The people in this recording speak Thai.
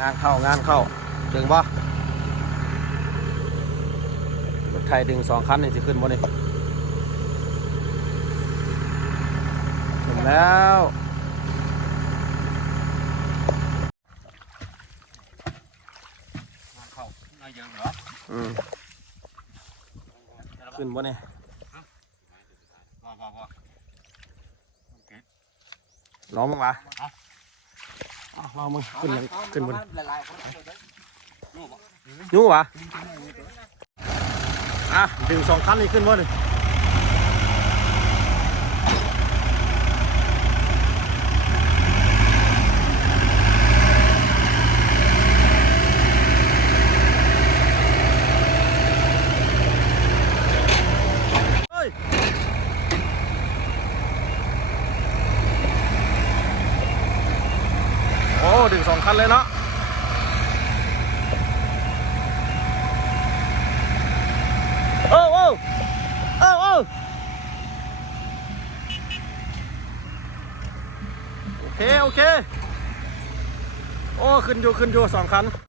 งานเข้าถึงปะรถไทยดึง2 คันนี่สิขึ้นบ่นี่ถึงแล้วเข้าน่าเยอะเหรอขึ้นบ่นี่ว่าลองมึงวะลองมึงขึ้นบ่ยูวะดึง2 คันนี่ขึ้นบ่นี่โอ้ดึง2 คันเลยเนาะโอ้โอเคโอ้ขึ้นอยู่2 คัน